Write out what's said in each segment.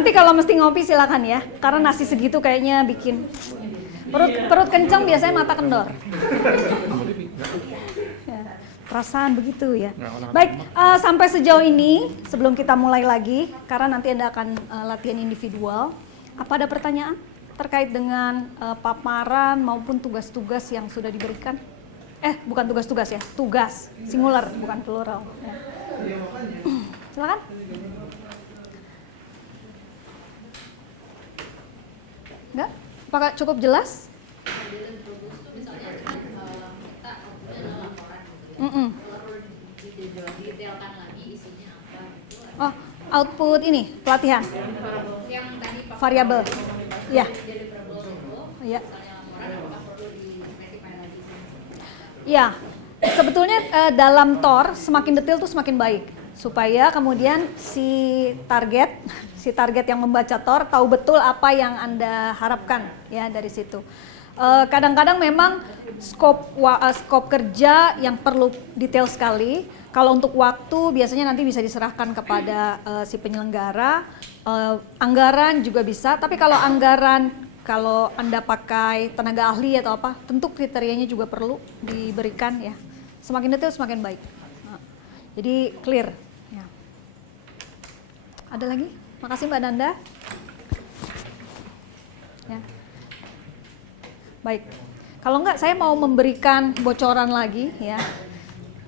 Nanti kalau mesti ngopi silakan ya, karena nasi segitu kayaknya bikin perut kencang, biasanya mata kendor. Ya, perasaan begitu ya. Baik, sampai sejauh ini sebelum kita mulai lagi, karena nanti Anda akan latihan individual. Apa ada pertanyaan terkait dengan paparan maupun tugas-tugas yang sudah diberikan? Bukan tugas-tugas ya, tugas singular bukan plural. Ya. Silakan. Enggak? Apakah cukup jelas? Oh, output ini pelatihan. Variabel. Ya. Ya. Ya. Sebetulnya dalam TOR semakin detail tuh semakin baik, supaya kemudian si target yang membaca TOR tahu betul apa yang Anda harapkan ya dari situ. Kadang-kadang memang skop kerja yang perlu detail sekali. Kalau untuk waktu biasanya nanti bisa diserahkan kepada si penyelenggara. Anggaran juga bisa, tapi kalau anggaran kalau Anda pakai tenaga ahli atau apa, tentu kriterianya juga perlu diberikan ya. Semakin detail semakin baik. Jadi clear. Ya. Ada lagi? Makasih Mbak Nanda. Ya. Baik. Kalau enggak saya mau memberikan bocoran lagi ya.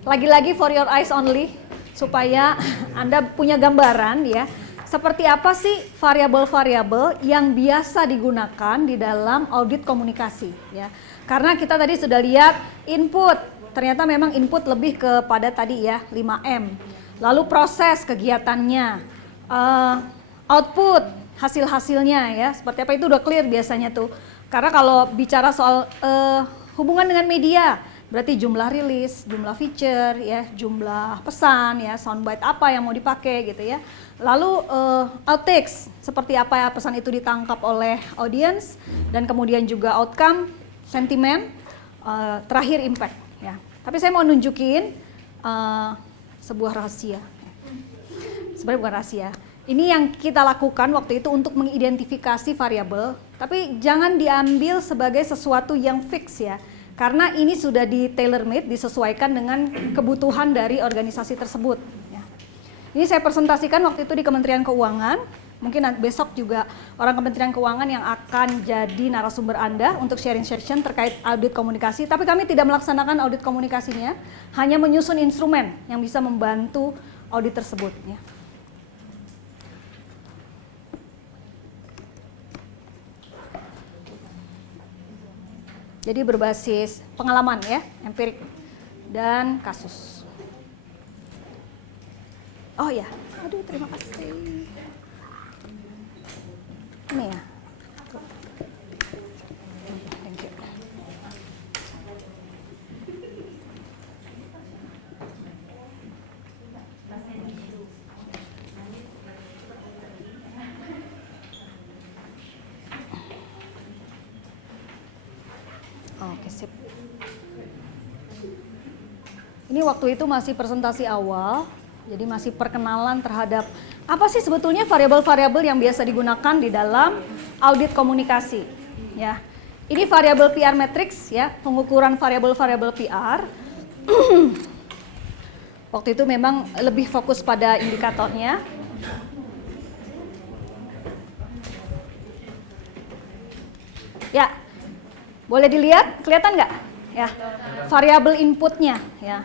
Lagi-lagi for your eyes only supaya Anda punya gambaran ya. Seperti apa sih variabel-variabel yang biasa digunakan di dalam audit komunikasi ya. Karena kita tadi sudah lihat input, ternyata memang input lebih kepada tadi ya 5M. Lalu proses kegiatannya, output hasil-hasilnya ya, seperti apa itu udah clear biasanya tuh. Karena kalau bicara soal hubungan dengan media, berarti jumlah rilis, jumlah feature ya, jumlah pesan ya, soundbite apa yang mau dipakai gitu ya. Lalu outtakes, seperti apa ya pesan itu ditangkap oleh audience, dan kemudian juga outcome, sentimen, terakhir impact ya. Tapi saya mau nunjukin sebuah rahasia. Sebenarnya bukan rahasia. Ini yang kita lakukan waktu itu untuk mengidentifikasi variabel, tapi jangan diambil sebagai sesuatu yang fix ya. Karena ini sudah di tailor made, disesuaikan dengan kebutuhan dari organisasi tersebut. Ya. Ini saya presentasikan waktu itu di Kementerian Keuangan. Mungkin besok juga orang Kementerian Keuangan yang akan jadi narasumber Anda untuk sharing session terkait audit komunikasi. Tapi kami tidak melaksanakan audit komunikasinya, hanya menyusun instrumen yang bisa membantu audit tersebut. Ya. Jadi berbasis pengalaman ya, empirik dan kasus. Oh ya, aduh terima kasih. Ini ya. Thank you. Oke, sip. Ini waktu itu masih presentasi awal, jadi masih perkenalan terhadap apa sih sebetulnya variabel-variabel yang biasa digunakan di dalam audit komunikasi. Ya, ini variabel PR matrix ya, pengukuran variabel-variabel PR. Waktu itu memang lebih fokus pada indikatornya. Ya, boleh dilihat, kelihatan nggak? Ya, variabel inputnya ya.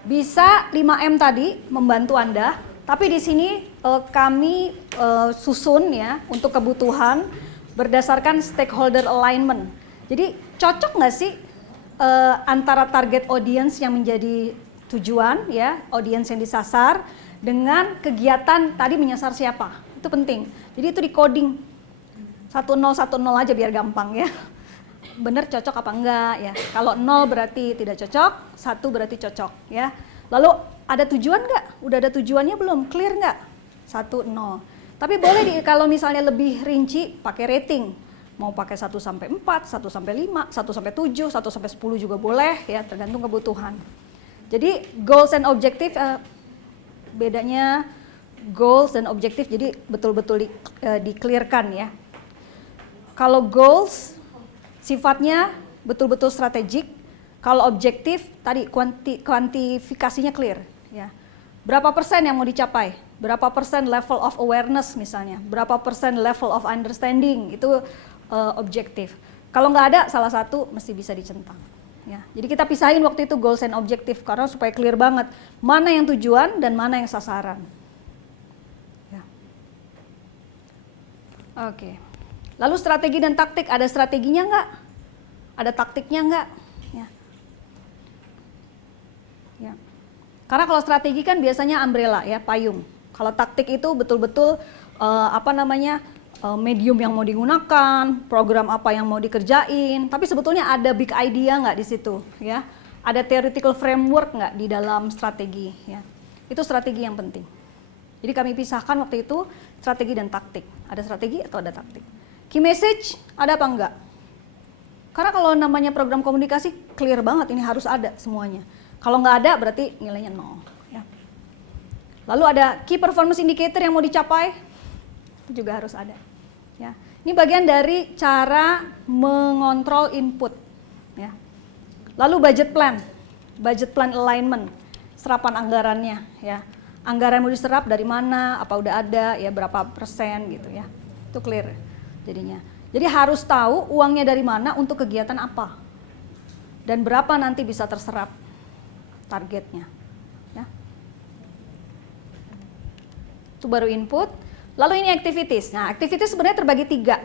Bisa 5M tadi membantu Anda, tapi di sini kami susun ya untuk kebutuhan berdasarkan stakeholder alignment. Jadi cocok nggak sih antara target audience yang menjadi tujuan ya, audience yang disasar dengan kegiatan tadi menyasar siapa? Itu penting. Jadi itu di coding 1010 aja biar gampang ya. Bener cocok apa enggak ya. Kalau 0 berarti tidak cocok, 1 berarti cocok ya. Lalu ada tujuan enggak? Udah ada tujuannya belum? Clear enggak? 1, 0. Tapi boleh kalau misalnya lebih rinci pakai rating. Mau pakai 1 sampai 4, 1 sampai 5, 1 sampai 7, 1 sampai 10 juga boleh ya, tergantung kebutuhan. Jadi goals and objective bedanya goals dan objektif, jadi betul-betul di-clearkan ya. Kalau goals sifatnya betul-betul strategik, kalau objektif tadi kuantifikasinya clear ya. Berapa persen yang mau dicapai? Berapa persen level of awareness misalnya? Berapa persen level of understanding? Itu objektif. Kalau nggak ada salah satu mesti bisa dicentang. Ya. Jadi kita pisahin waktu itu goals and objektif karena supaya clear banget mana yang tujuan dan mana yang sasaran. Ya. Oke. Lalu strategi dan taktik, ada strateginya nggak? Ada taktiknya nggak? Ya. Ya. Karena kalau strategi kan biasanya umbrella ya, payung. Kalau taktik itu betul-betul medium yang mau digunakan, program apa yang mau dikerjain. Tapi sebetulnya ada big idea nggak di situ ya? Ada theoretical framework nggak di dalam strategi ya? Itu strategi yang penting. Jadi kami pisahkan waktu itu strategi dan taktik. Ada strategi atau ada taktik. Key message ada apa enggak? Karena kalau namanya program komunikasi clear banget ini harus ada semuanya. Kalau nggak ada berarti nilainya 0. Ya. Lalu ada key performance indicator yang mau dicapai, itu juga harus ada. Ya. Ini bagian dari cara mengontrol input. Ya. Lalu budget plan alignment, serapan anggarannya. Ya. Anggaran mau diserap dari mana, apa udah ada, ya berapa persen gitu ya. Itu clear jadinya. Jadi harus tahu uangnya dari mana untuk kegiatan apa. Dan berapa nanti bisa terserap targetnya. Ya. Itu baru input. Lalu ini activities. Nah, activities sebenarnya terbagi 3.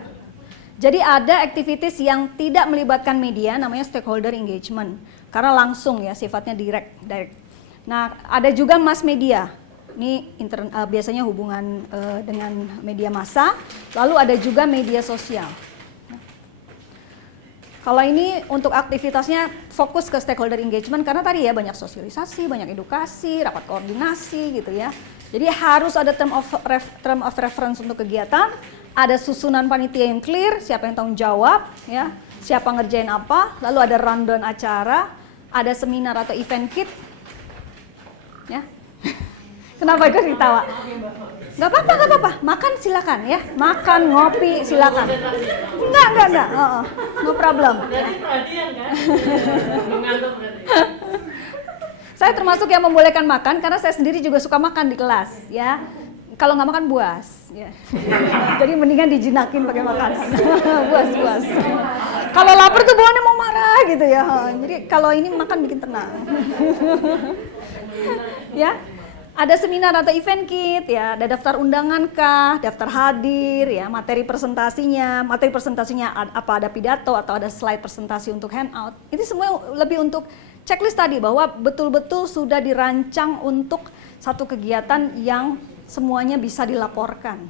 Jadi ada activities yang tidak melibatkan media, namanya stakeholder engagement. Karena langsung ya, sifatnya direct. Nah, ada juga mass media. Ini biasanya hubungan dengan media massa. Lalu ada juga media sosial. Kalau ini untuk aktivitasnya fokus ke stakeholder engagement karena tadi ya banyak sosialisasi, banyak edukasi, rapat koordinasi gitu ya. Jadi harus ada term of reference untuk kegiatan, ada susunan panitia yang clear, siapa yang tanggung jawab, ya, siapa ngerjain apa, lalu ada rundown acara, ada seminar atau event kit, ya. Kenapa kau ketawa? Gak apa-apa, makan silakan ya, makan, ngopi silakan. Enggak, no problem. Saya termasuk yang membolehkan makan karena saya sendiri juga suka makan di kelas, ya. Kalau nggak makan buas, ya. Jadi mendingan dijinakin pakai makanan, buas. Kalau lapar tuh bawaannya mau marah gitu ya. Jadi kalau ini makan bikin tenang, ya. Ada seminar atau event kit, ya, ada daftar undangan kah, daftar hadir, ya, materi presentasinya apa ada pidato atau ada slide presentasi untuk handout. Ini semua lebih untuk checklist tadi bahwa betul-betul sudah dirancang untuk satu kegiatan yang semuanya bisa dilaporkan.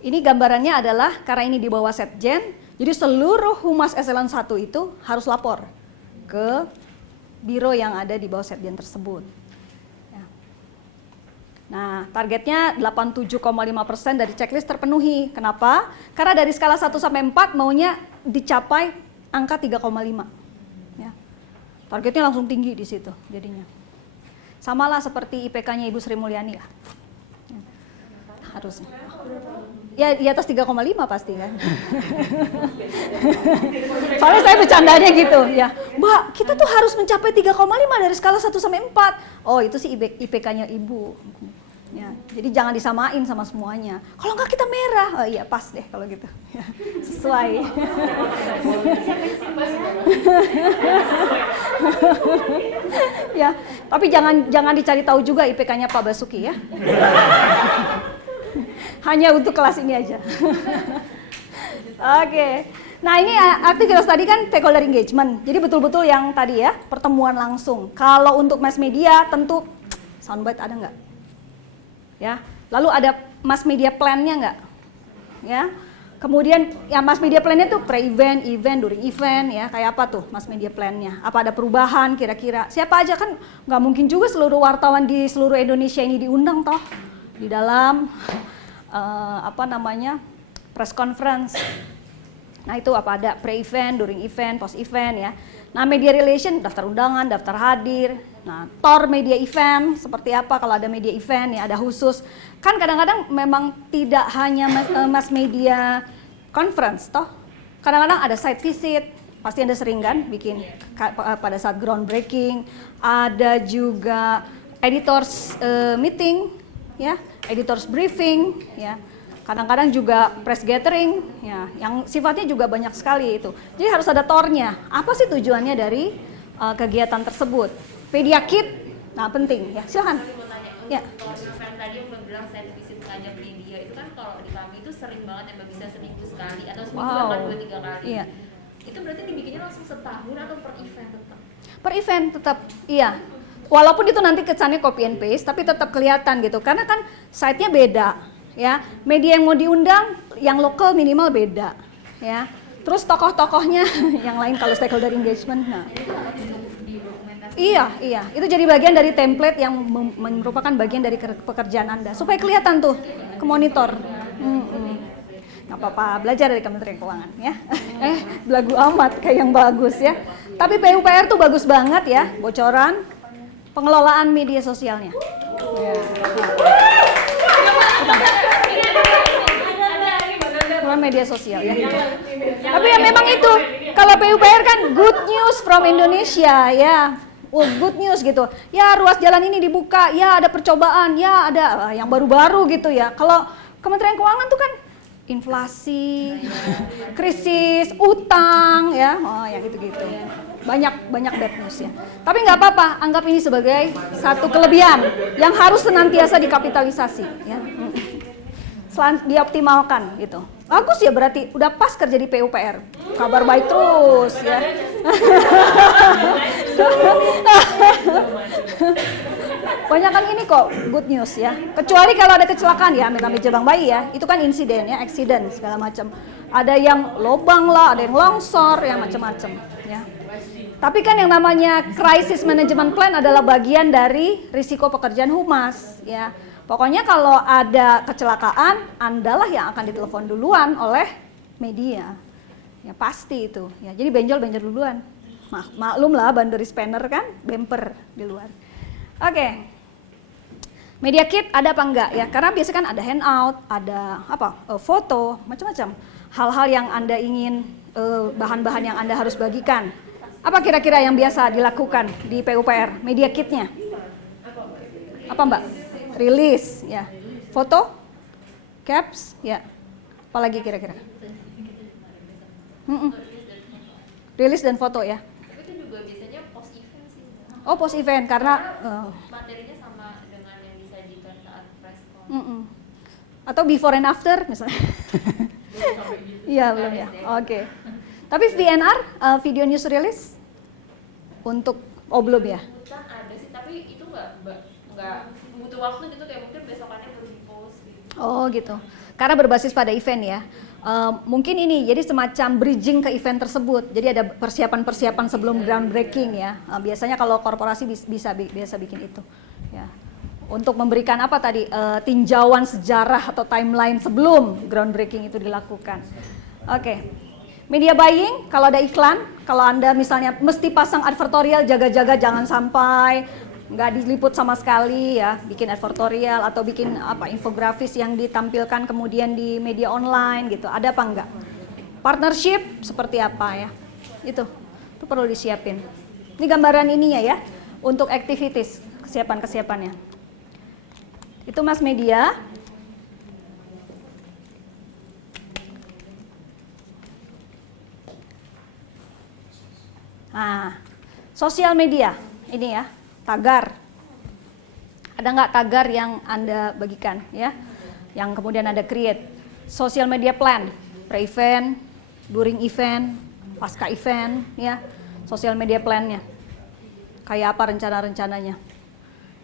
Ini gambarannya adalah karena ini di bawah Setjen, jadi seluruh humas eselon 1 itu harus lapor ke biro yang ada di bawah Setjen tersebut. Nah, targetnya 87,5% dari checklist terpenuhi. Kenapa? Karena dari skala 1 sampai 4 maunya dicapai angka 3,5. Ya. Targetnya langsung tinggi di situ jadinya. Samalah seperti IPK-nya Ibu Sri Mulyani lah. Ya. Harusnya. Ya di atas 3,5 pasti kan. Soalnya saya bercandanya gitu ya. Mbak, kita tuh harus mencapai 3,5 dari skala 1 sampai 4. Oh, itu sih IPK-nya Ibu. Ya, jadi jangan disamain sama semuanya. Kalau enggak kita merah. Oh iya, pas deh kalau gitu. Ya, sesuai. Ya, tapi jangan dicari tahu juga IPK-nya Pak Basuki ya. Hanya untuk kelas ini aja. Oke. Nah, ini aktivitas tadi kan stakeholder engagement. Jadi betul-betul yang tadi ya, pertemuan langsung. Kalau untuk mass media tentu soundbite ada nggak? Ya. Lalu ada mass media plan-nya nggak? Ya. Kemudian ya mass media plan-nya tuh pre-event, event, during event ya. Kayak apa tuh mass media plan-nya? Apa ada perubahan kira-kira? Siapa aja kan nggak mungkin juga seluruh wartawan di seluruh Indonesia ini diundang toh di dalam press conference. Nah, itu apa ada pre-event, during event, post-event ya. Nah, media relation, daftar undangan, daftar hadir. Nah, tour media event, seperti apa kalau ada media event ya, ada khusus. Kan kadang-kadang memang tidak hanya mass media conference, toh. Kadang-kadang ada site visit, pasti Anda sering kan bikin pada saat groundbreaking. Ada juga editors meeting, ya, editors briefing, ya. Kadang-kadang juga press gathering, ya, yang sifatnya juga banyak sekali itu. Jadi harus ada tornya. Apa sih tujuannya dari kegiatan tersebut? Media kit, nah penting ya. Silakan. Ya. Kalau event tadi yang bilang saya visit ngajak media itu kan kalau di kami itu sering banget ya, bisa seminggu sekali atau seminggu bahkan 2-3 kali. Iya. Itu berarti dibikinnya langsung setahun atau per event tetap? Per event tetap, iya. Walaupun itu nanti kesannya copy and paste, tapi tetap kelihatan gitu. Karena kan site-nya beda. Ya, media yang mau diundang, yang lokal minimal beda, ya. Terus tokoh-tokohnya yang lain kalau stakeholder engagement, nah. Iya, itu jadi bagian dari template yang merupakan bagian dari pekerjaan Anda, supaya kelihatan tuh ke monitor. Nggak apa-apa, belajar dari Kementerian Keuangan, ya. Belagu amat kayak yang bagus ya. Tapi PUPR tuh bagus banget ya, bocoran pengelolaan media sosialnya. Ya. Media sosial ya. Tapi ya memang itu kalau PUPR kan good news from Indonesia ya. Good news gitu. Ya ruas jalan ini dibuka, ya ada percobaan, ya ada yang baru-baru gitu ya. Kalau Kementerian Keuangan tuh kan inflasi, krisis, utang ya. Oh ya gitu-gitu. Banyak bad news ya. Tapi nggak apa-apa, anggap ini sebagai satu kelebihan yang harus senantiasa dikapitalisasi ya. Dioptimalkan gitu. Bagus ya berarti udah pas kerja di PUPR. Kabar baik terus ya. Banyak kan ini kok good news ya. Kecuali kalau ada kecelakaan ya, amit-amit jabang bayi ya. Itu kan insiden ya, accident segala macam. Ada yang lobang lah, ada yang longsor, yang macam-macam ya. Tapi kan yang namanya crisis management plan adalah bagian dari risiko pekerjaan humas ya. Pokoknya kalau ada kecelakaan, Andalah yang akan ditelepon duluan oleh media. Ya pasti itu. Ya, jadi benjol duluan. Maklum lah ban dari spanner kan, bumper di luar. Oke. Media kit ada apa enggak ya? Karena biasanya kan ada handout, ada foto, macam-macam. Hal-hal yang Anda ingin, bahan-bahan yang Anda harus bagikan. Apa kira-kira yang biasa dilakukan di PUPR? Media kitnya? Apa Mbak? Rilis, ya. Foto, caps, ya. Apalagi kira-kira? Rilis dan foto ya. Tapi itu juga biasanya post event sih. Oh post event karena materinya sama dengan yang disajikan saat press con. Atau before and after misalnya. Iya belum ya. Oke. Tapi VNR, video news release untuk belum ya? Kan ada sih, tapi itu nggak butuh waktu gitu, kayak mungkin besokannya baru di post gitu. Oh gitu, karena berbasis pada event ya. Mungkin ini jadi semacam bridging ke event tersebut. Jadi ada persiapan-persiapan sebelum groundbreaking ya. Biasanya kalau korporasi biasa bikin itu. Ya. Untuk memberikan apa tadi tinjauan sejarah atau timeline sebelum groundbreaking itu dilakukan. Oke. Media buying, kalau ada iklan, kalau Anda misalnya mesti pasang advertorial, jaga-jaga jangan sampai nggak diliput sama sekali ya, bikin advertorial atau bikin infografis yang ditampilkan kemudian di media online gitu, ada apa enggak? Partnership seperti apa ya? Itu perlu disiapin. Ini gambaran ininya ya, untuk activities, kesiapannya. Itu mass media. Nah, sosial media ini ya, tagar. Ada nggak tagar yang Anda bagikan ya? Yang kemudian Anda create. Social media plan, pre-event, during event, pasca event ya. Social media plan-nya. Kayak apa rencana-rencananya.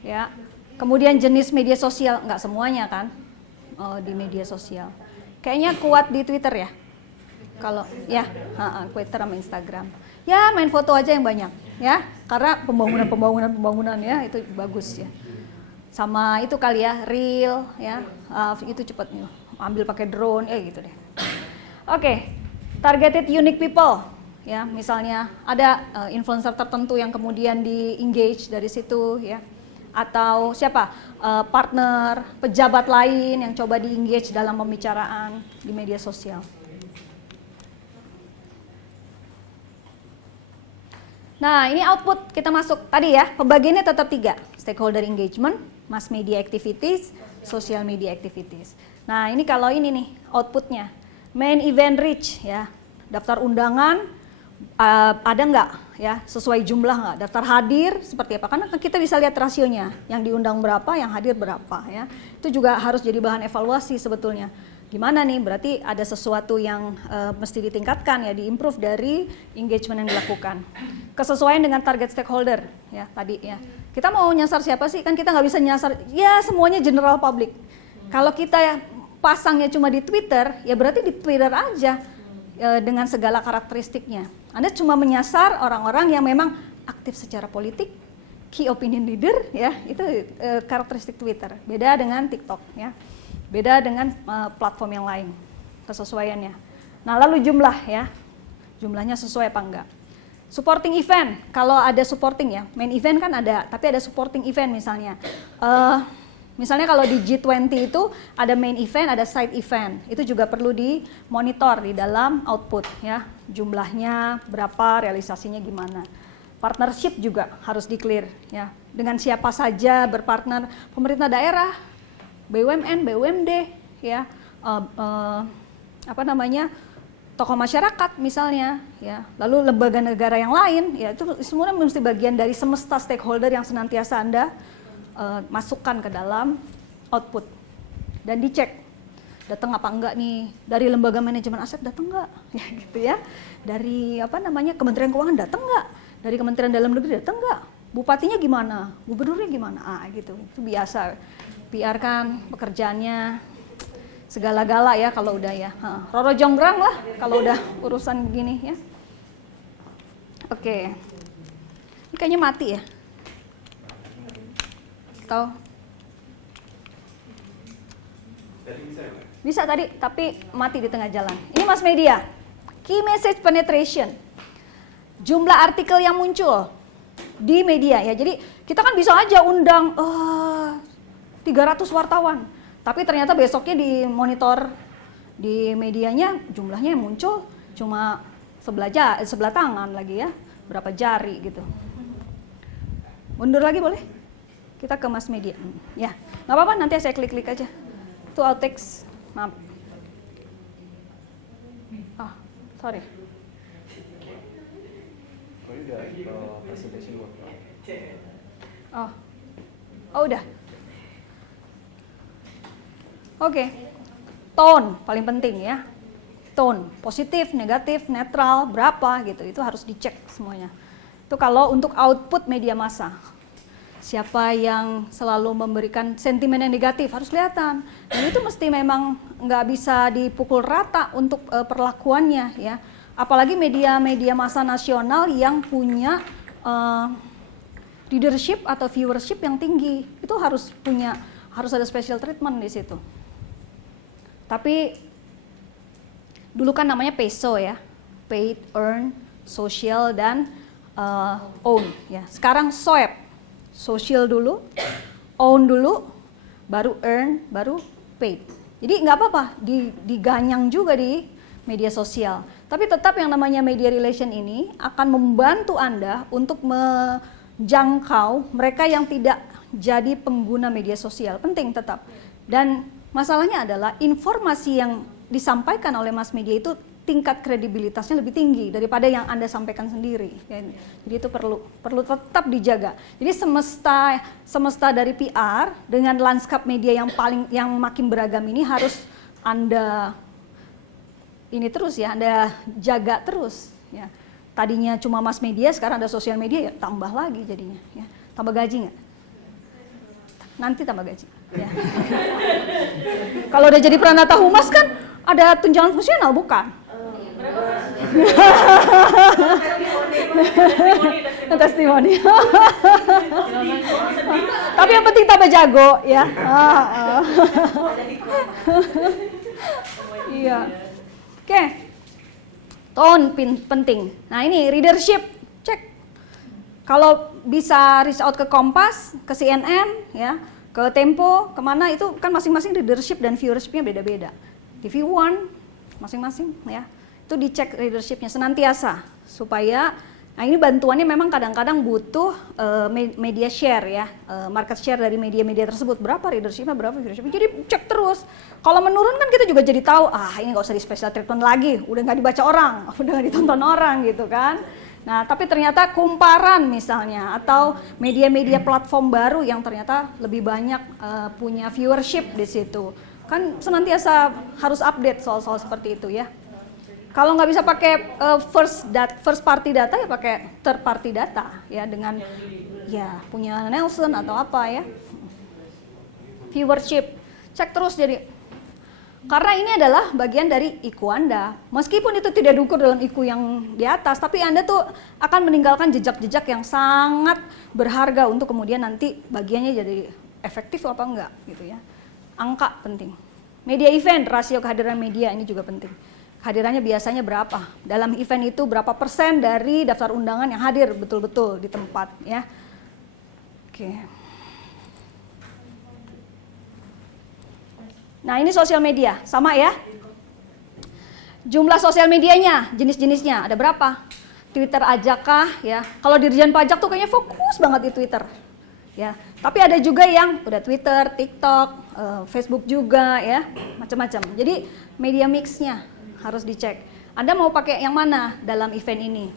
Ya. Kemudian jenis media sosial, nggak semuanya kan? Di media sosial. Kayaknya kuat di Twitter ya. Kalau ya, Twitter sama Instagram. Ya main foto aja yang banyak ya, karena pembangunan ya itu bagus ya. Sama itu kali ya, reel ya, itu cepat ambil pakai drone gitu deh. Oke, targeted unique people ya, misalnya ada influencer tertentu yang kemudian di engage dari situ ya, atau siapa partner pejabat lain yang coba di engage dalam pembicaraan di media sosial. Nah, ini output kita masuk tadi ya, pembagiannya tetap 3, stakeholder engagement, mass media activities, social media activities. Nah, ini kalau ini nih outputnya, main event reach ya, daftar undangan ada nggak ya, sesuai jumlah nggak, daftar hadir seperti apa, karena kita bisa lihat rasionya, yang diundang berapa, yang hadir berapa ya, itu juga harus jadi bahan evaluasi sebetulnya. Gimana nih, berarti ada sesuatu yang mesti ditingkatkan ya, diimprove dari engagement yang dilakukan. Kesesuaian dengan target stakeholder ya tadi ya. Kita mau nyasar siapa sih? Kan kita nggak bisa nyasar ya semuanya general public. Kalau kita pasangnya cuma di Twitter, ya berarti di Twitter aja dengan segala karakteristiknya. Anda cuma menyasar orang-orang yang memang aktif secara politik, key opinion leader ya, itu karakteristik Twitter. Beda dengan TikTok ya. Beda dengan platform yang lain, kesesuaiannya. Nah, lalu jumlah ya, jumlahnya sesuai apa enggak. Supporting event, kalau ada supporting ya, main event kan ada, tapi ada supporting event misalnya. Misalnya kalau di G20 itu ada main event, ada side event, itu juga perlu dimonitor di dalam output ya, jumlahnya berapa, realisasinya gimana. Partnership juga harus di-clear ya, dengan siapa saja berpartner, pemerintah daerah, BUMN, BUMD, ya, tokoh masyarakat misalnya, ya, lalu lembaga negara yang lain, ya itu semuanya mesti bagian dari semesta stakeholder yang senantiasa Anda masukkan ke dalam output dan dicek datang apa enggak nih, dari lembaga manajemen aset datang enggak, ya gitu ya, dari Kementerian Keuangan datang enggak, dari Kementerian Dalam Negeri datang enggak, bupatinya gimana, gubernurnya gimana, gitu, itu biasa. PR kan pekerjaannya segala-gala ya kalau udah ya. Roro Jonggrang lah kalau udah urusan begini ya. Oke. Ini kayaknya mati ya. Tahu? Bisa tadi, tapi mati di tengah jalan. Ini mass media. Key message penetration. Jumlah artikel yang muncul di media ya. Jadi kita kan bisa aja undang 300 wartawan, tapi ternyata besoknya di monitor di medianya jumlahnya yang muncul cuma sebelah tangan lagi ya, berapa jari gitu. Mundur lagi boleh? Kita ke mass media. Ya, nggak apa-apa, nanti saya klik-klik aja. Itu outtakes, maaf. Sorry. Oh udah. Oke, tone paling penting ya, tone positif, negatif, netral, berapa gitu, itu harus dicek semuanya. Itu kalau untuk output media massa, siapa yang selalu memberikan sentimen yang negatif harus kelihatan, dan itu mesti memang nggak bisa dipukul rata untuk perlakuannya ya, apalagi media-media massa nasional yang punya readership atau viewership yang tinggi, itu harus ada special treatment di situ. Tapi dulu kan namanya PESO ya, paid, earn, social, dan own ya. Sekarang SOEP, social dulu, own dulu, baru earn, baru paid. Jadi nggak apa-apa diganyang juga di media sosial. Tapi tetap yang namanya media relation ini akan membantu Anda untuk menjangkau mereka yang tidak jadi pengguna media sosial. Penting tetap. Dan masalahnya adalah informasi yang disampaikan oleh mass media itu tingkat kredibilitasnya lebih tinggi daripada yang Anda sampaikan sendiri. Jadi itu perlu tetap dijaga. Jadi semesta dari PR dengan lanskap media yang makin beragam ini harus Anda Anda jaga terus. Ya. Tadinya cuma mass media, sekarang ada sosial media, ya tambah lagi jadinya. Ya. Tambah gaji nggak? Nanti tambah gaji. Ya. Kalau udah jadi Pranata Humas kan ada tunjangan fungsional, bukan? Testimoni. Tapi yang penting tambah jago ya. Iya. Oke. Tone penting. Nah ini readership, cek. Kalau bisa reach out ke Kompas, ke CNN, ya, ke Tempo, kemana itu kan masing-masing readership dan viewershipnya beda-beda. TV One, masing-masing, ya. Itu dicek readershipnya senantiasa supaya, nah ini bantuannya memang kadang-kadang butuh media share ya, market share dari media-media tersebut, berapa readershipnya, berapa viewershipnya, jadi cek terus. Kalau menurun kan kita juga jadi tahu, ini nggak usah di special treatment lagi, udah nggak dibaca orang, udah nggak ditonton orang gitu kan. Nah tapi ternyata kumparan misalnya, atau media-media platform baru yang ternyata lebih banyak punya viewership di situ, kan senantiasa harus update soal-soal seperti itu ya. Kalau nggak bisa pakai first party data ya pakai third party data ya, dengan ya punya Nielsen atau apa ya. Viewership cek terus, jadi karena ini adalah bagian dari IQ Anda. Meskipun itu tidak diukur dalam IQ yang di atas, tapi Anda tuh akan meninggalkan jejak-jejak yang sangat berharga untuk kemudian nanti bagiannya jadi efektif apa enggak gitu ya. Angka penting. Media event, rasio kehadiran media ini juga penting. Hadirannya biasanya berapa? Dalam event itu berapa persen dari daftar undangan yang hadir betul-betul di tempat ya. Oke. Nah ini sosial media, sama ya. Jumlah sosial medianya, jenis-jenisnya ada berapa? Twitter aja kah ya? Kalau Dirjen Pajak tuh kayaknya fokus banget di Twitter. Ya, tapi ada juga yang udah Twitter, TikTok, Facebook juga ya, macam-macam. Jadi media mixnya harus dicek. Anda mau pakai yang mana dalam event ini?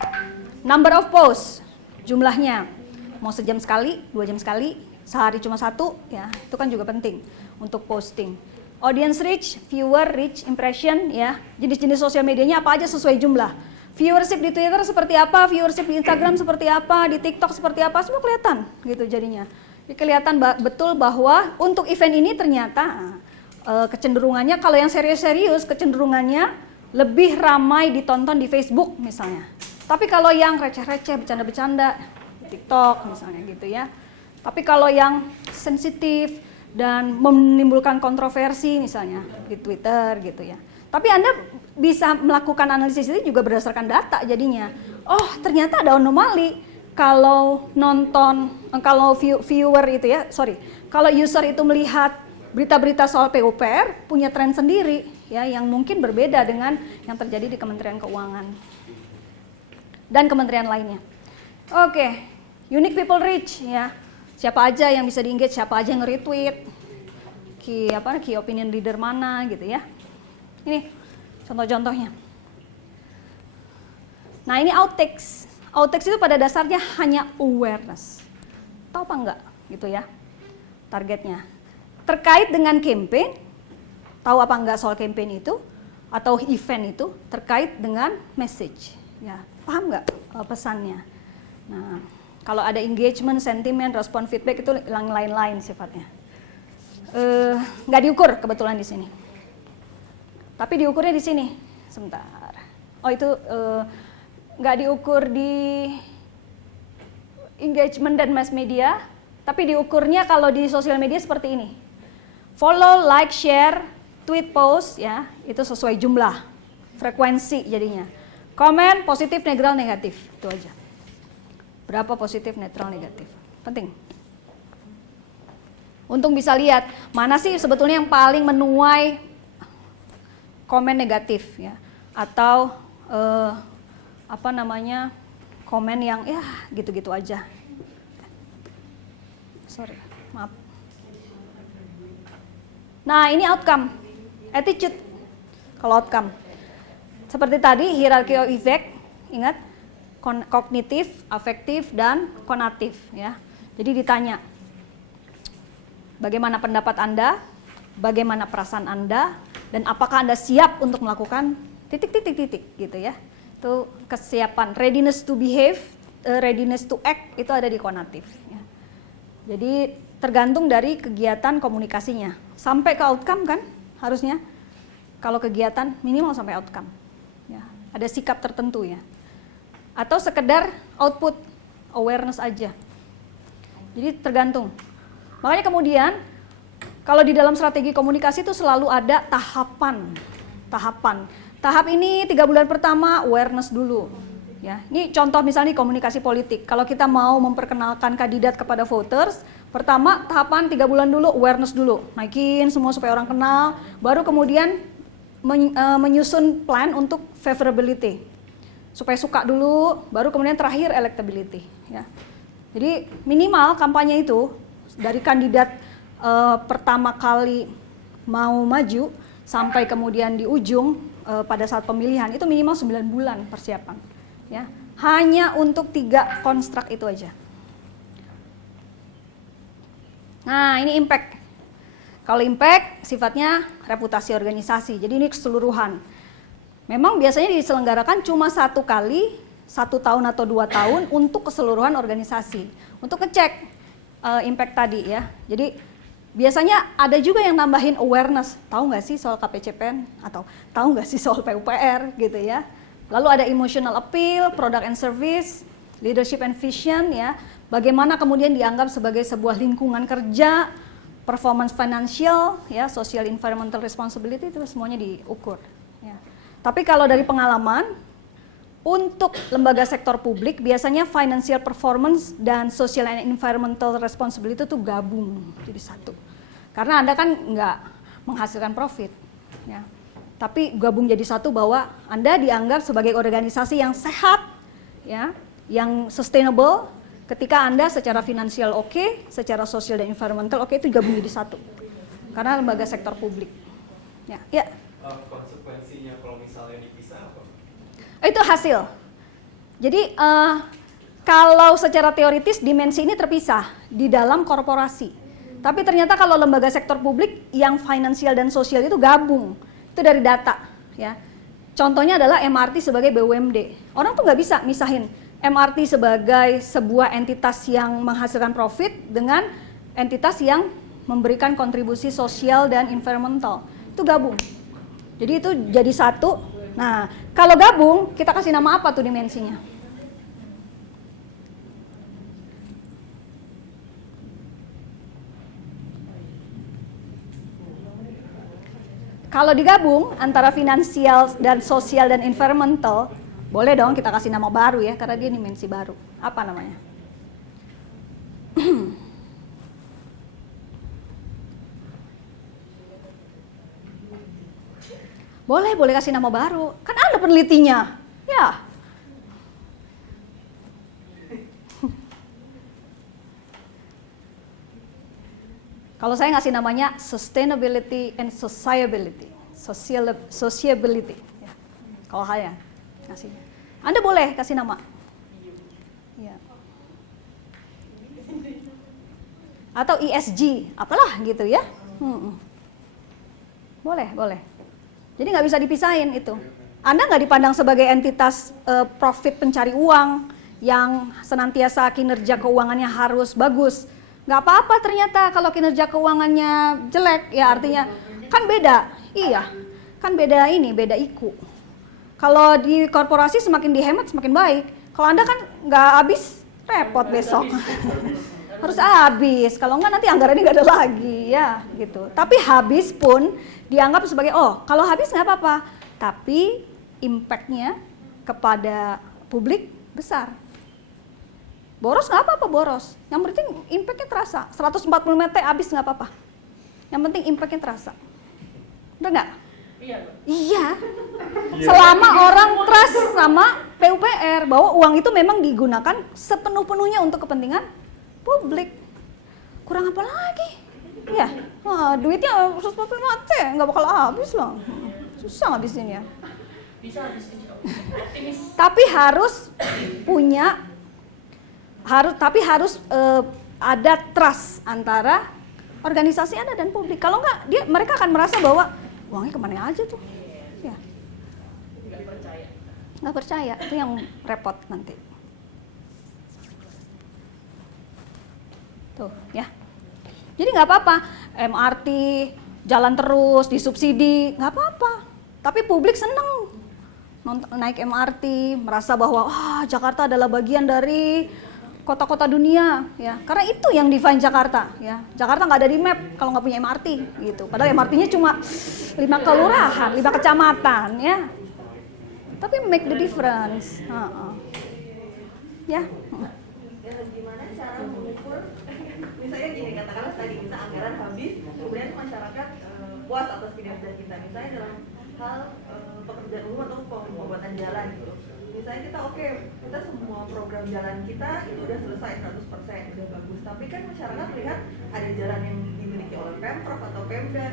Number of posts, jumlahnya. Mau sejam sekali, 2 jam sekali, sehari cuma 1, ya itu kan juga penting untuk posting. Audience reach, viewer reach, impression, ya jenis-jenis sosial medianya apa aja sesuai jumlah. Viewership di Twitter seperti apa, viewership di Instagram seperti apa, di TikTok seperti apa, semua kelihatan gitu jadinya. Jadi kelihatan betul bahwa untuk event ini ternyata kecenderungannya, kalau yang serius-serius kecenderungannya lebih ramai ditonton di Facebook misalnya. Tapi kalau yang receh-receh, bercanda-bercanda, TikTok misalnya gitu ya. Tapi kalau yang sensitif dan menimbulkan kontroversi misalnya di Twitter gitu ya. Tapi Anda bisa melakukan analisis itu juga berdasarkan data jadinya. Oh ternyata ada anomali kalau viewer itu ya, kalau user itu melihat berita-berita soal PUPR punya tren sendiri ya, yang mungkin berbeda dengan yang terjadi di Kementerian Keuangan dan kementerian lainnya. Oke, unique people reach ya. Siapa aja yang bisa di-engage, siapa aja yang nge-retweet, key opinion leader mana gitu ya. Ini contoh-contohnya. Nah ini outtakes. Outtakes itu pada dasarnya hanya awareness. Tahu apa enggak gitu ya targetnya. Terkait dengan campaign, tahu apa enggak soal campaign itu, atau event itu terkait dengan message. Ya, paham enggak pesannya? Nah, kalau ada engagement, sentiment, respon, feedback itu yang lain-lain sifatnya. Nggak diukur kebetulan di sini. Tapi diukurnya di sini. Sebentar. Oh itu nggak diukur di engagement dan mass media, tapi diukurnya kalau di sosial media seperti ini. Follow, like, share, tweet, post, ya itu sesuai jumlah, frekuensi jadinya. Komen, positif, netral, negatif, itu aja. Berapa positif, netral, negatif, penting. Untuk bisa lihat mana sih sebetulnya yang paling menuai komen negatif, ya, atau komen yang ya gitu-gitu aja. Sorry, maaf. Nah ini outcome, attitude. Kalau outcome, seperti tadi hierarchy of effect, ingat kognitif, afektif, dan konatif. Ya. Jadi ditanya, bagaimana pendapat Anda, bagaimana perasaan Anda, dan apakah Anda siap untuk melakukan titik-titik gitu ya. Itu kesiapan, readiness to behave, readiness to act itu ada di konatif. Ya. Jadi tergantung dari kegiatan komunikasinya. Sampai ke outcome kan harusnya. Kalau kegiatan minimal sampai outcome. Ya, ada sikap tertentu ya. Atau sekedar output, awareness aja. Jadi tergantung. Makanya kemudian kalau di dalam strategi komunikasi itu selalu ada tahapan. tahap ini 3 bulan pertama awareness dulu. Ya, ini contoh misalnya komunikasi politik. Kalau kita mau memperkenalkan kandidat kepada voters, pertama tahapan 3 bulan dulu awareness dulu, naikin semua supaya orang kenal, baru kemudian menyusun plan untuk favorability, supaya suka dulu, baru kemudian terakhir electability. Ya. Jadi minimal kampanye itu dari kandidat pertama kali mau maju sampai kemudian di ujung pada saat pemilihan itu minimal 9 bulan persiapan. Ya, hanya untuk 3 konstruk itu aja. Nah, ini impact. Kalau impact sifatnya reputasi organisasi, jadi ini keseluruhan. Memang biasanya diselenggarakan cuma 1 kali, 1 tahun atau 2 tahun untuk keseluruhan organisasi, untuk ngecek impact tadi ya. Jadi biasanya ada juga yang nambahin awareness, tahu nggak sih soal KPCPN atau tahu nggak sih soal PUPR gitu ya. Lalu ada emotional appeal, product and service, leadership and vision ya. Bagaimana kemudian dianggap sebagai sebuah lingkungan kerja, performance financial ya, social environmental responsibility itu semuanya diukur ya. Tapi kalau dari pengalaman untuk lembaga sektor publik biasanya financial performance dan social and environmental responsibility itu gabung jadi satu. Karena Anda kan nggak menghasilkan profit ya. Tapi gabung jadi satu bahwa Anda dianggap sebagai organisasi yang sehat, ya, yang sustainable. Ketika Anda secara finansial oke, secara sosial dan environmental oke, itu gabung jadi satu. Karena lembaga sektor publik. Ya, ya. Konsekuensinya kalau misalnya dipisah apa? Itu hasil. Jadi kalau secara teoritis dimensi ini terpisah di dalam korporasi. Tapi ternyata kalau lembaga sektor publik yang finansial dan sosial itu gabung. Itu dari data ya. Contohnya adalah MRT sebagai BUMD. Orang tuh nggak bisa misahin MRT sebagai sebuah entitas yang menghasilkan profit dengan entitas yang memberikan kontribusi sosial dan environmental. Itu gabung. Jadi itu jadi satu. Nah, kalau gabung kita kasih nama apa tuh dimensinya? Kalau digabung antara finansial dan sosial dan environmental, boleh dong kita kasih nama baru ya, karena dia dimensi baru. Apa namanya? Boleh kasih nama baru. Kan Anda penelitinya. Ya. Kalau saya ngasih namanya sustainability and sociability, sociability. Ya. Kalau saya ngasih, Anda boleh kasih nama. Ya. Atau ESG, apalah gitu ya. Boleh. Jadi nggak bisa dipisahin itu. Anda nggak dipandang sebagai entitas profit pencari uang yang senantiasa kinerja keuangannya harus bagus. Nggak apa-apa ternyata kalau kinerja keuangannya jelek, ya artinya kan beda, iya, kan beda IKU. Kalau di korporasi semakin dihemat semakin baik. Kalau Anda kan nggak habis, repot besok. Harus habis, kalau nggak nanti anggarannya nggak ada lagi, ya gitu. Tapi habis pun dianggap sebagai, oh kalau habis nggak apa-apa, tapi impact-nya kepada publik besar. Boros nggak apa-apa boros, yang penting impact-nya terasa. 140 meter habis nggak apa-apa, yang penting impact-nya terasa. Bener nggak? Iya. Selama orang trust sama PUPR bahwa uang itu memang digunakan sepenuh-penuhnya untuk kepentingan publik. Kurang apa lagi? Ya, duitnya 140 meter nggak bakal habis loh. Susah ngabisinnya. Bisa habis. Tapi harus punya harus ada trust antara organisasi Anda dan publik. Kalau enggak, mereka akan merasa bahwa uangnya kemana aja tuh. Ya. Nggak percaya, itu yang repot nanti. Tuh, ya. Jadi nggak apa-apa, MRT jalan terus, disubsidi, nggak apa-apa. Tapi publik seneng naik MRT, merasa bahwa Jakarta adalah bagian dari kota-kota dunia, ya. Karena itu yang define Jakarta, ya. Jakarta nggak ada di map kalau nggak punya MRT, gitu. Padahal MRT-nya cuma 5 kelurahan, 5 kecamatan, ya. tapi make the difference. Ya. Ya, gimana cara mengukur, misalnya gini, katakanlah tadi misal anggaran habis, kemudian masyarakat puas atas kinerja kita, misalnya dalam hal pekerjaan umum atau pembuatan jalan gitu. Misalnya kita oke, kita semua program jalan kita itu udah selesai 100%, udah bagus. Tapi kan masyarakat melihat ada jalan yang dimiliki oleh Pemprov atau Pemda,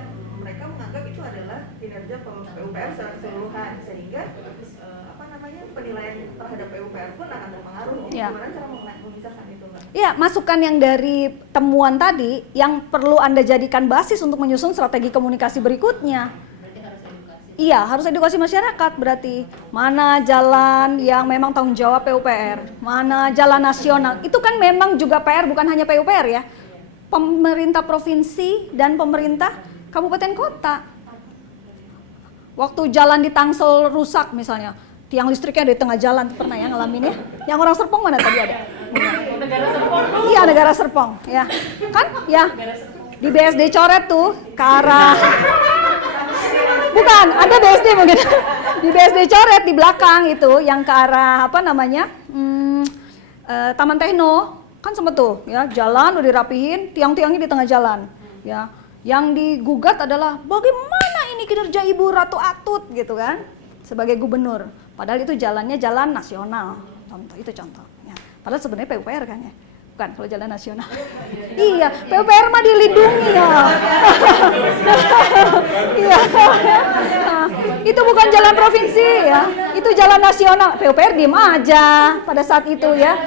mereka menganggap itu adalah kinerja PUPR secara keseluruhan, sehingga penilaian terhadap PUPR pun akan berpengaruh. Ya. Gimana cara memisahkan itu, Mbak? Ya, masukan yang dari temuan tadi yang perlu Anda jadikan basis untuk menyusun strategi komunikasi berikutnya. Berarti harus edukasi. Iya, harus edukasi masyarakat berarti. Mana jalan yang memang tanggung jawab PUPR, mana jalan nasional. Itu kan memang juga PR, bukan hanya PUPR ya. Pemerintah provinsi dan pemerintah kabupaten kota. Waktu jalan di Tangsel rusak misalnya, tiang listriknya di tengah jalan, pernah ya ngalamin ya? Yang orang Serpong mana tadi ada? Negara Serpong. Iya, negara Serpong, ya. Kan? Ya. Di BSD Coret tuh ke arah bukan, ada BSD mungkin. Di BSD Coret di belakang itu yang ke arah apa namanya? Taman Tekno. Kan sempet tuh ya, jalan udah dirapihin, tiang-tiangnya di tengah jalan, ya. Yang digugat adalah bagaimana ini kinerja Ibu Ratu Atut gitu kan sebagai gubernur. Padahal itu jalannya jalan nasional. Contoh itu contohnya. Padahal sebenarnya PUPR kan ya. Bukan kalau jalan nasional. Iya, PUPR mah dilindungi ya. Iya. Itu bukan jalan provinsi ya. Itu jalan nasional. PUPR diem aja pada saat itu ya.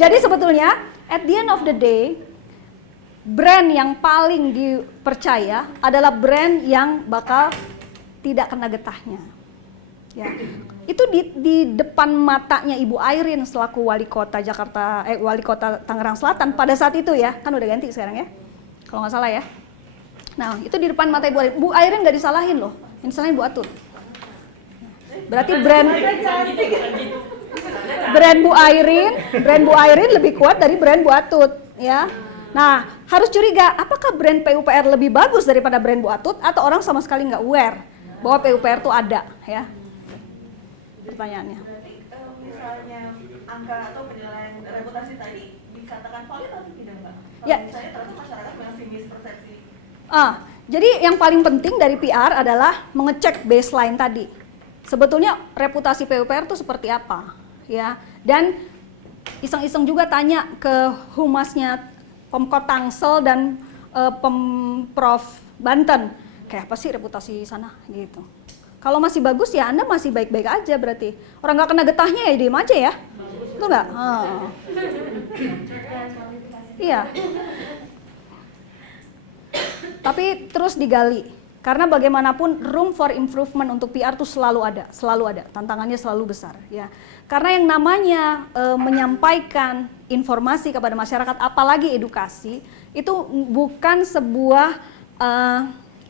Jadi sebetulnya at the end of the day, brand yang paling dipercaya adalah brand yang bakal tidak kena getahnya. Ya. Itu di depan matanya Ibu Airin selaku wali kota Jakarta, wali kota Tangerang Selatan pada saat itu ya, kan udah ganti sekarang ya, kalau nggak salah ya. Nah itu di depan mata Ibu Airin. Bu Airin nggak disalahin loh, yang disalahin Bu Atut. Berarti brand Bu Airin lebih kuat dari brand Bu Atut, ya. Nah harus curiga, apakah brand PUPR lebih bagus daripada brand Bu Atut atau orang sama sekali nggak aware bahwa PUPR itu ada, ya. Pertanyaannya. Berarti misalnya angka atau penilaian reputasi tadi dikatakan valid atau tidak, Mbak? Ya. Misalnya ternyata masyarakat masih mispersepsi. Jadi yang paling penting dari PR adalah mengecek baseline tadi. Sebetulnya reputasi PUPR itu seperti apa, ya? Dan iseng-iseng juga tanya ke humasnya Pemkot Tangsel dan Pemprov Banten, kayak apa sih reputasi sana gitu. Kalau masih bagus ya Anda masih baik-baik aja berarti. Orang nggak kena getahnya ya diem aja ya. Betul nggak? Iya. Tapi terus digali. Karena bagaimanapun room for improvement untuk PR itu selalu ada. Tantangannya selalu besar ya. Karena yang namanya menyampaikan informasi kepada masyarakat, apalagi edukasi, itu bukan sebuah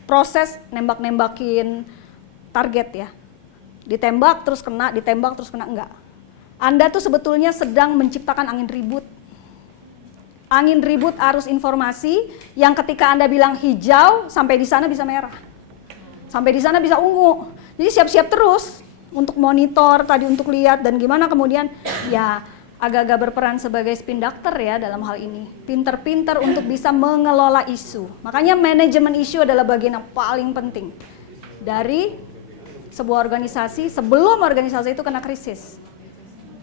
proses nembak-nembakin target ya, ditembak terus kena, enggak. Anda tuh sebetulnya sedang menciptakan angin ribut arus informasi yang ketika Anda bilang hijau, sampai di sana bisa merah, sampai di sana bisa ungu. Jadi siap-siap terus untuk monitor tadi, untuk lihat dan gimana kemudian ya agak-agak berperan sebagai spin doctor ya dalam hal ini, pinter-pinter untuk bisa mengelola isu. Makanya manajemen isu adalah bagian yang paling penting dari sebuah organisasi sebelum organisasi itu kena krisis.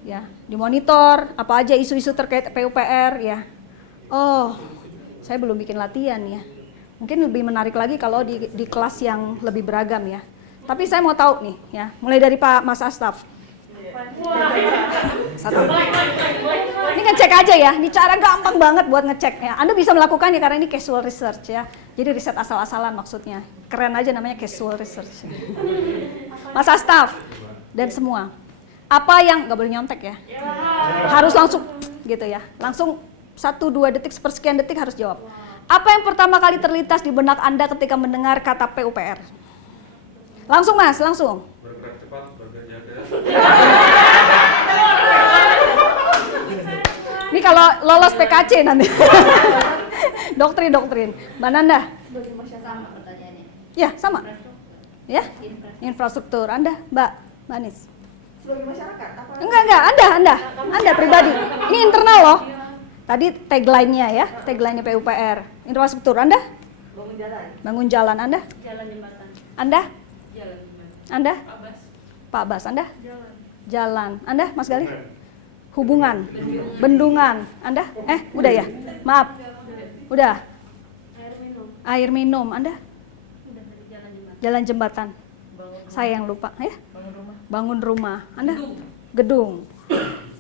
Ya, dimonitor apa aja isu-isu terkait PUPR ya. Oh, saya belum bikin latihan ya. Mungkin lebih menarik lagi kalau di kelas yang lebih beragam ya. Tapi saya mau tahu nih ya, mulai dari Pak Mas Astaf. Satu. Ini ngecek aja ya, ini cara gampang banget buat ngecek ya. Anda bisa melakukannya karena ini casual research ya. Jadi riset asal-asalan maksudnya. Keren aja namanya casual research. Mas Astaf dan semua. Apa yang nggak boleh nyontek ya? Harus langsung gitu ya. Langsung 1-2 detik, sepersekian detik harus jawab. Apa yang pertama kali terlintas di benak Anda ketika mendengar kata PUPR? Langsung Mas, langsung. Bergerak cepat, bergerak jaga. Ini kalau lolos PKC nanti. Doktrin. Mbak Nanda? Sama pertanyaannya. Ya, sama. Ya, infrastruktur. Anda, Mbak Anis. Sebagai masyarakat apa? Enggak, Anda pribadi. Ini internal loh. Tadi tagline-nya ya, tagline-nya PUPR. Infrastruktur, Anda? Bangun jalan. Bangun jalan, Anda? Jalan jembatan. Anda? Jalan jembatan. Anda? Abas. Pak Bas, Anda? Jalan. Jalan. Anda, Mas Galih? Hubungan. Bendungan. Anda? Udah ya? Maaf. Udah. Air minum. Air minum. Anda? Udah dari jalan jembatan. Jalan jembatan. Bangun. Saya yang lupa. Ya? Bangun rumah. Bangun rumah. Anda? Gedung. Gedung.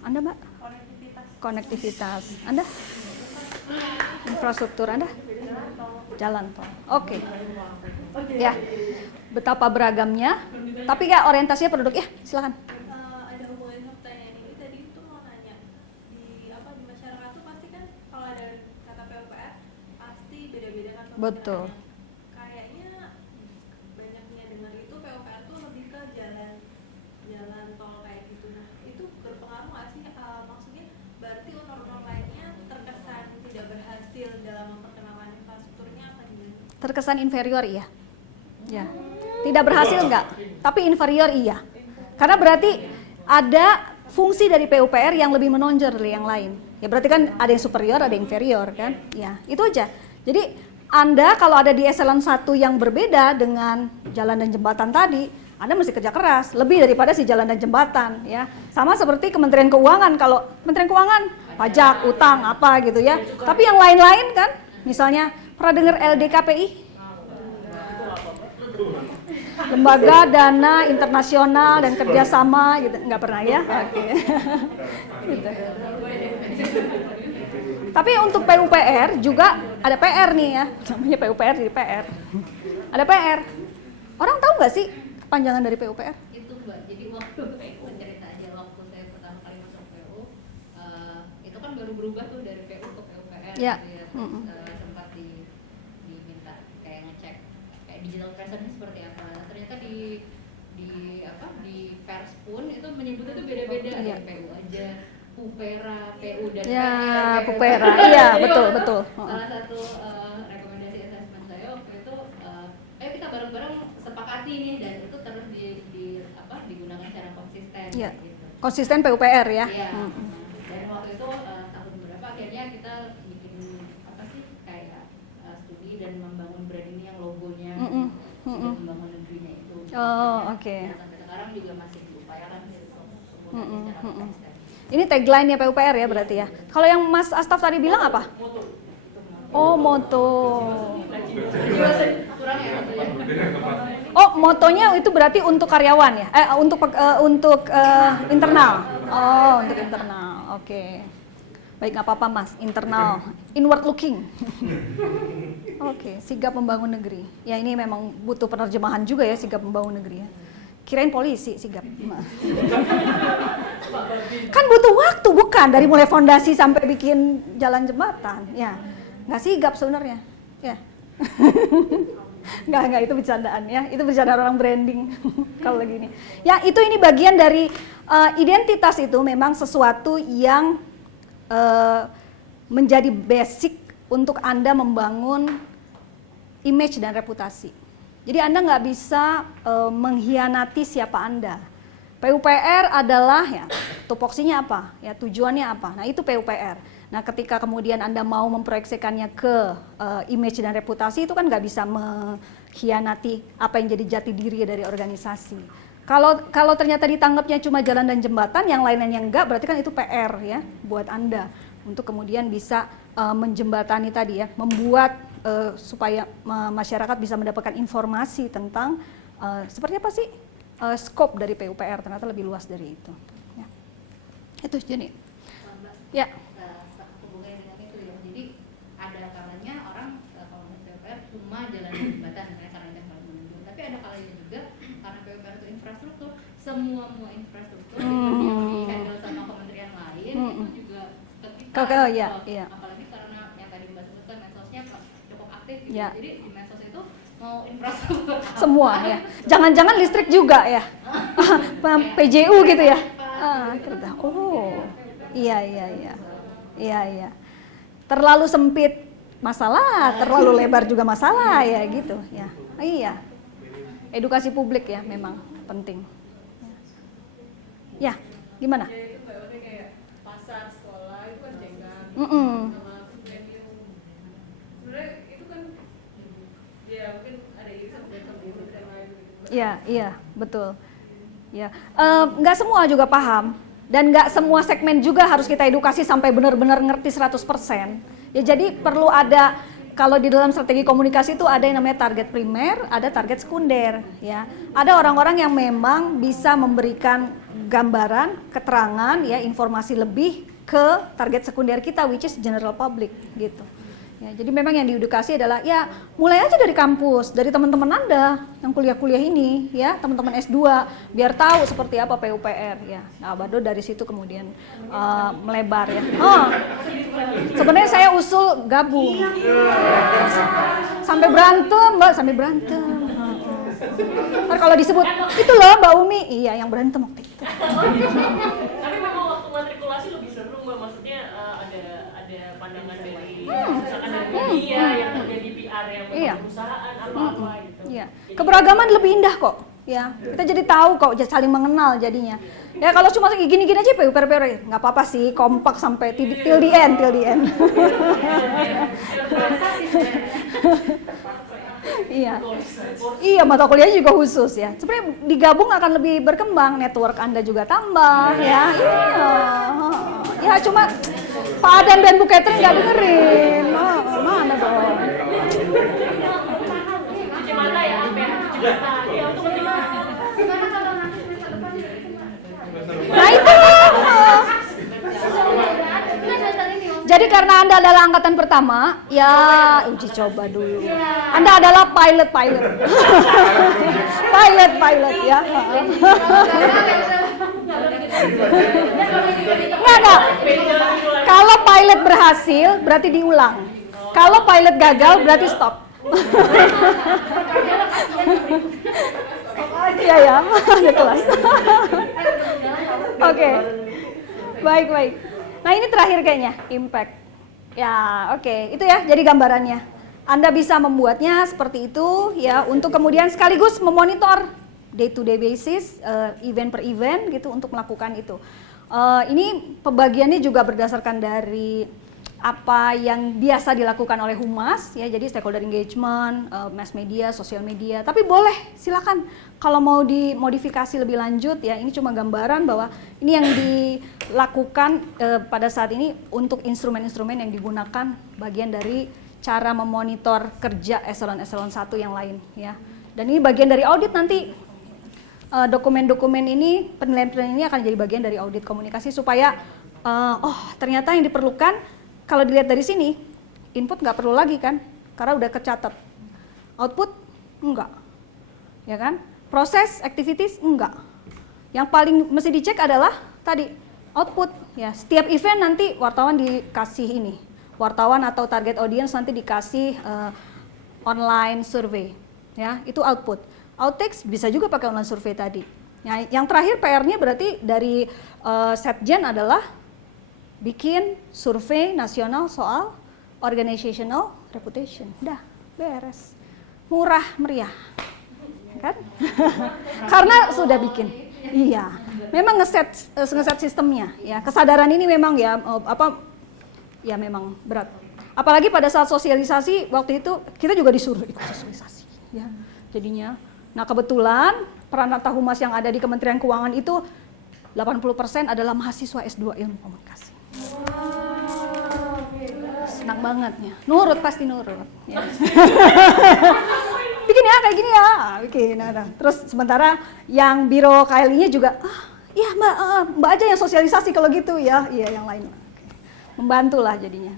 Anda, Mbak? Konektivitas. Konektivitas. Anda? Infrastruktur. Anda? Jalan tol. Oke. Ya. Betapa beragamnya. Tapi ya orientasinya penduduk. Ya, silakan. Ada hubungan sama pertanyaan ini tadi itu mau nanya di masyarakat tuh pasti kan kalau ada kata PUPR pasti beda-beda kan Betul. pemikirannya. Kayaknya banyaknya dengar itu PUPR tuh lebih ke jalan tol kayak gitu. Nah itu berpengaruh nggak sih? Maksudnya berarti normal lainnya terkesan tidak berhasil dalam memperkenalkan infrastrukturnya apa gimana? Terkesan inferior iya. Ya. Tidak berhasil enggak, tapi inferior iya. Karena berarti ada fungsi dari PUPR yang lebih menonjol dari yang lain. Ya berarti kan ada yang superior, ada yang inferior kan? Ya, itu aja. Jadi Anda kalau ada di eselon 1 yang berbeda dengan jalan dan jembatan tadi, Anda mesti kerja keras, lebih daripada si jalan dan jembatan ya. Sama seperti Kementerian Keuangan, kalau Kementerian Keuangan pajak, utang, apa gitu ya. Tapi yang lain-lain kan, misalnya pernah dengar LDKPI? Lembaga Dana Internasional dan Kerjasama gitu, nggak pernah ya? Oke. Gitu. Tapi untuk PUPR juga ada PR nih ya, namanya PUPR jadi PR. Ada PR. Orang tahu nggak sih kepanjangan dari PUPR? Itu Mbak, jadi waktu cerita aja waktu saya pertama kali masuk PU, itu kan baru berubah tuh dari PU ke PUPR Ya. gitu ya. Sempat diminta kayak ngecek kayak digital presence seperti apa. Ternyata di pers pun itu menyebutnya tuh beda-beda. Iya. Ada PU aja, Pupera, PU dan Ya, PR, Pupera. Iya, betul. Salah satu rekomendasi assessment saya waktu itu, ayo kita bareng-bareng sepakati nih, dan itu terus digunakan secara konsisten. Iya. Gitu. Konsisten PUPR ya. Iya. Dan waktu itu tahun berapa akhirnya kita bikin apa sih kayak studi dan membangun brand ini yang logonya sudah membangun negerinya itu. Oh, oke. Dan sampai sekarang juga masih diupayakan penggunaannya secara konsisten. Ini tagline-nya PUPR ya berarti ya. Kalau yang Mas Astaf tadi bilang apa? Oh, moto. Kurang ya motonya. Oh, motonya itu berarti untuk karyawan ya? Untuk internal. Oh, untuk internal. Oke. Baik, nggak apa-apa Mas. Internal, inward looking. Oke, sigap membangun negeri. Ya ini memang butuh penerjemahan juga ya, sigap membangun negeri ya. Kirain polisi sigap. Kan butuh waktu bukan dari mulai fondasi sampai bikin jalan jembatan. Ya, nggak sigap sebenarnya. Ya. Nggak, itu bercandaan ya. Itu bercandaan orang branding kalau lagi ini. Ya, ini bagian dari identitas itu memang sesuatu yang menjadi basic untuk Anda membangun image dan reputasi. Jadi Anda nggak bisa mengkhianati siapa Anda. PUPR adalah ya tupoksinya apa, ya tujuannya apa. Nah itu PUPR. Nah ketika kemudian Anda mau memproyeksikannya ke image dan reputasi itu kan nggak bisa mengkhianati apa yang jadi jati diri dari organisasi. Kalau ternyata ditanggapnya cuma jalan dan jembatan, yang lainnya enggak, berarti kan itu PR ya buat Anda untuk kemudian bisa menjembatani tadi ya, membuat supaya masyarakat bisa mendapatkan informasi tentang seperti apa sih scope dari PUPR, ternyata lebih luas dari itu. Ya. Itu Jenny. Ya. Hubungannya dengan itu ya, jadi ada kalanya orang kalau PUPR cuma jalan dan jembatan, misalnya karena itu paling menunjuk, tapi ada kalanya juga karena PUPR itu infrastruktur, semua infrastruktur yang di-handle sama kementerian lain itu juga ketika iya. apalagi karena yang tadi Mbak sebutkan medsosnya cukup aktif gitu. Ya. Jadi di medsos itu mau infrastruktur Semua ya. Jangan-jangan listrik juga ya. PJU gitu ya. Kereta. Oh. Iya. Terlalu sempit masalah, terlalu lebar juga masalah ya gitu ya. Iya. edukasi publik ya memang penting. Ya, gimana? Ya itu Mbak Oni kayak pasar, sekolah itu kan jenggang sama venue. Sebenarnya itu kan ya mungkin ada irisan dengan dan lain gitu. Iya, betul. Ya, nggak semua juga paham dan nggak semua segmen juga harus kita edukasi sampai benar-benar ngerti 100%. Ya jadi perlu ada, kalau di dalam strategi komunikasi itu ada yang namanya target primer, ada target sekunder. Ya, ada orang-orang yang memang bisa memberikan gambaran, keterangan, ya informasi lebih ke target sekunder kita, which is general public gitu. Ya, jadi memang yang diedukasi adalah ya mulai aja dari kampus, dari teman-teman Anda yang kuliah-kuliah ini, ya teman-teman S2 biar tahu seperti apa PUPR ya. Nah, baru dari situ kemudian melebar ya. Sebenarnya saya usul gabung. Sampai berantem, Mbak, sampai berantem. Ntar kalau disebut itu loh Mbak Umi, iya yang berantem waktu itu. Tapi memang waktu matrikulasi lebih seru Mbak, maksudnya ada pandangan dari misalkan dari media yang terjadi PR yang perusahaan apa-apa gitu. Iya. Keberagaman lebih indah kok. Ya, kita jadi tahu kok, saling mengenal jadinya. Ya kalau cuma gini-gini aja PUPR nggak apa-apa sih, kompak sampai till the end. Iya, mata kuliahnya juga khusus ya. Sebenarnya digabung akan lebih berkembang, network Anda juga tambah ya. Iya. Ya cuma Pak Adam dan Bu Catherine nggak dengerin. Mana dong? Cuci mata ya, apa ya? Cuci mata. Ya, untuk Nah itu. Jadi karena Anda adalah angkatan pertama, ya uji coba dulu. Anda adalah pilot. pilot ya. Enggak. Kalau pilot berhasil berarti diulang. Kalau pilot gagal berarti stop. Iya ya, ada kelas. Oke. Baik. Nah ini terakhir kayaknya, impact. Ya oke, itu ya jadi gambarannya. Anda bisa membuatnya seperti itu ya untuk kemudian sekaligus memonitor day to day basis, event per event gitu untuk melakukan itu. Ini pembagiannya juga berdasarkan dari apa yang biasa dilakukan oleh humas ya, jadi stakeholder engagement, mass media, sosial media. Tapi boleh silakan kalau mau dimodifikasi lebih lanjut ya, ini cuma gambaran bahwa ini yang dilakukan pada saat ini untuk instrumen-instrumen yang digunakan bagian dari cara memonitor kerja eselon-eselon 1 yang lain ya. Dan ini bagian dari audit nanti. Dokumen-dokumen ini, penilaian-penilaian ini akan jadi bagian dari audit komunikasi supaya ternyata yang diperlukan. Kalau dilihat dari sini, input nggak perlu lagi kan, karena udah kecatat. Output enggak, ya kan? Proses, activities enggak. Yang paling mesti dicek adalah tadi output. Ya, setiap event nanti wartawan dikasih ini, wartawan atau target audience nanti dikasih online survey. Ya, itu output. Outtakes bisa juga pakai online survey tadi. Ya, yang terakhir PR-nya berarti dari Setjen adalah bikin survei nasional soal organizational reputation. Udah, beres. Murah, meriah. Kan? Karena sudah bikin. Iya. Memang ngeset sistemnya ya. Kesadaran ini memang ya ya memang berat. Apalagi pada saat sosialisasi waktu itu kita juga disuruh ikut sosialisasi ya. Jadinya nah kebetulan peranata humas yang ada di Kementerian Keuangan itu 80% adalah mahasiswa S2 Ilmu Komunikasi. Senang banget ya. Nurut, pasti nurut ya. Bikin ya kayak gini ya, bikin. Terus sementara yang biro KLI-nya juga, iya mbak aja yang sosialisasi kalau gitu ya, iya yang lain. Membantulah jadinya.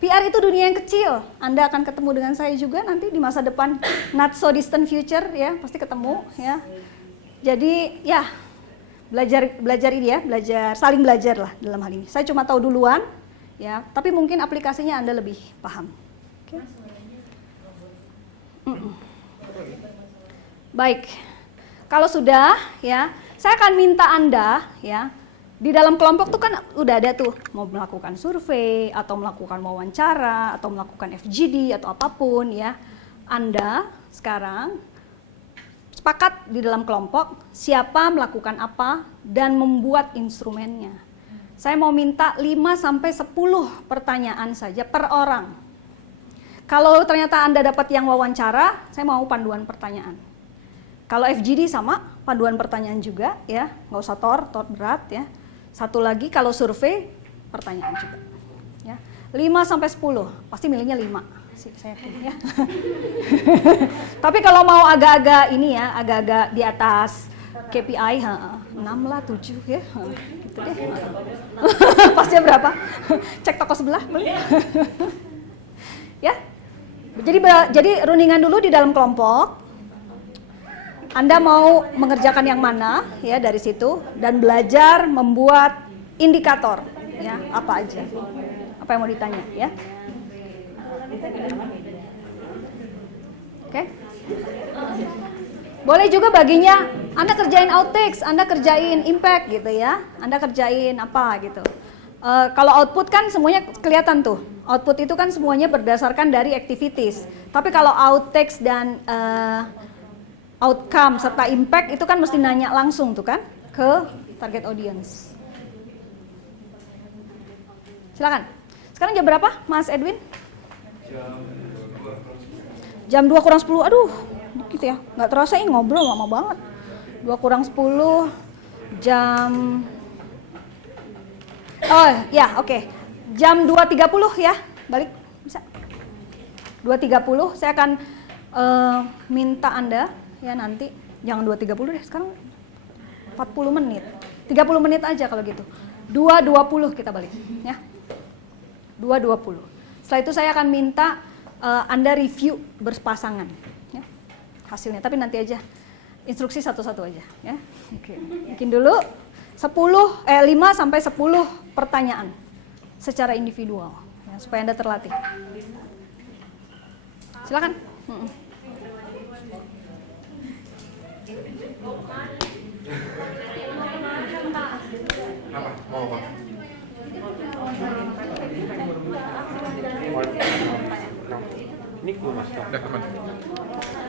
PR itu dunia yang kecil. Anda akan ketemu dengan saya juga nanti di masa depan, not so distant future ya, pasti ketemu ya. Jadi ya belajar ini ya, saling belajar lah dalam hal ini. Saya cuma tahu duluan ya, tapi mungkin aplikasinya Anda lebih paham. Okay. Baik. Kalau sudah ya, saya akan minta Anda ya, di dalam kelompok tuh kan udah ada tuh mau melakukan survei atau melakukan wawancara atau melakukan FGD atau apapun ya. Anda sekarang sepakat di dalam kelompok siapa melakukan apa dan membuat instrumennya. Saya mau minta 5 sampai 10 pertanyaan saja per orang. Kalau ternyata Anda dapat yang wawancara, saya mau panduan pertanyaan. Kalau FGD sama, panduan pertanyaan juga ya, nggak usah tor berat ya. Satu lagi kalau survei, pertanyaan juga. Ya. 5 sampai 10, pasti milihnya 5 sih saya yakin ya. Tapi kalau mau agak-agak ini ya, agak-agak di atas KPI, 6 lah, 7 ya. Gitu deh. Pasnya berapa? Cek toko sebelah boleh? Ya. Jadi rundingan dulu di dalam kelompok. Anda mau mengerjakan yang mana ya dari situ dan belajar membuat indikator ya, apa aja. Apa yang mau ditanya ya. Oke. Boleh juga baginya Anda kerjain outtakes, Anda kerjain impact gitu ya. Anda kerjain apa gitu. Kalau output kan semuanya kelihatan tuh. Output itu kan semuanya berdasarkan dari activities. Tapi kalau outtakes dan outcome serta impact itu kan mesti nanya langsung tuh kan ke target audience. Silakan. Sekarang jam berapa, Mas Edwin? Jam 2 kurang 10. Aduh, gitu ya. Nggak terasa ini ngobrol lama banget. 2 kurang 10 jam. Oh, ya, oke. Jam 2.30 ya. Balik bisa. 2.30 saya akan minta Anda ya nanti jangan 2.30 deh, sekarang 40 menit. 30 menit aja kalau gitu. 2.20 kita balik ya. 2.20. Setelah itu saya akan minta Anda review berpasangan ya, hasilnya, tapi nanti aja instruksi satu-satu aja ya. Oke. Bikin dulu 5 sampai 10 pertanyaan secara individual ya, supaya Anda terlatih. Silakan. Apa? Mau apa? Ini gue mas. Udah teman.